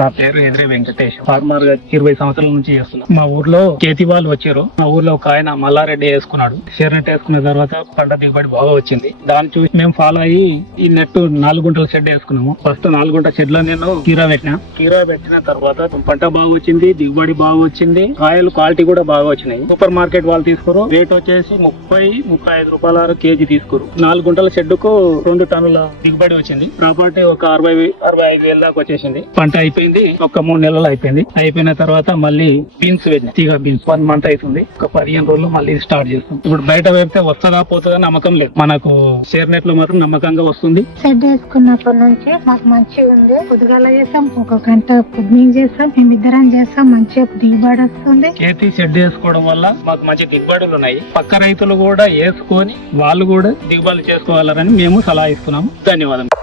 నా పేరు ఎదిరే వెంకటేష్ ఫార్మర్గా ఇరవై సంవత్సరాల నుంచి చేస్తున్నా. మా ఊర్లో కేతి వాళ్ళు వచ్చారు. మా ఊర్లో ఒక ఆయన మల్లారెడ్డి వేసుకున్నాడు. షేర్ నెట్ వేసుకున్న తర్వాత పంట దిగుబడి బాగా వచ్చింది. దాన్ని చూసి మేము ఫాలో అయ్యి ఈ నెట్ నాలుగు గుంటల షెడ్ వేసుకున్నాము. ఫస్ట్ నాలుగు గుంట షెడ్లో నేను కీరా పెట్టినా. కీరా పెట్టిన తర్వాత పంట బాగా వచ్చింది దిగుబడి బాగా వచ్చింది కాయలు క్వాలిటీ కూడా బాగా వచ్చినాయి. సూపర్ మార్కెట్ వాళ్ళు తీసుకోరు. రేట్ వచ్చేసి ముప్పై ముప్పై ఐదు రూపాయల కేజీ తీసుకోరు. నాలుగు గుంటల షెడ్కు రెండు టన్నుల దిగుబడి వచ్చింది. ప్రాపర్టీ ఒక అరవై అరవై ఐదు వేల దాకా వచ్చేసింది. పంట అయిపోయింది. ఒక మూడు నెలలు అయిపోయింది. అయిపోయిన తర్వాత మళ్ళీ బీన్స్ పెట్టిన తీగ బీన్స్ వన్ మంత్ అవుతుంది ఒక పదిహేను రోజులు మళ్ళీ స్టార్ట్ చేస్తాం. ఇప్పుడు బయట పెడితే వస్తుందా పోతుందా నమ్మకం లేదు. మనకు షేర్ నెట్లో మాత్రం నమ్మకంగా వస్తుంది. షెడ్ వేసుకున్నప్పటి నుంచి మాకు మంచిగా ఉంది. పొద్దుగాల చేస్తాం ఒక గంట పొద్దున చేస్తాం మేమిద్దరం చేస్తాం మంచిగా దిగుబడి వస్తుంది. కేతి షెడ్ వేసుకోవడం వల్ల మాకు మంచి దిగుబడులు ఉన్నాయి. పక్క రైతులు కూడా వేసుకొని వాళ్ళు కూడా దిగుబడులు చేసుకోవాలని మేము సలహా ఇస్తున్నాము. ధన్యవాదాలు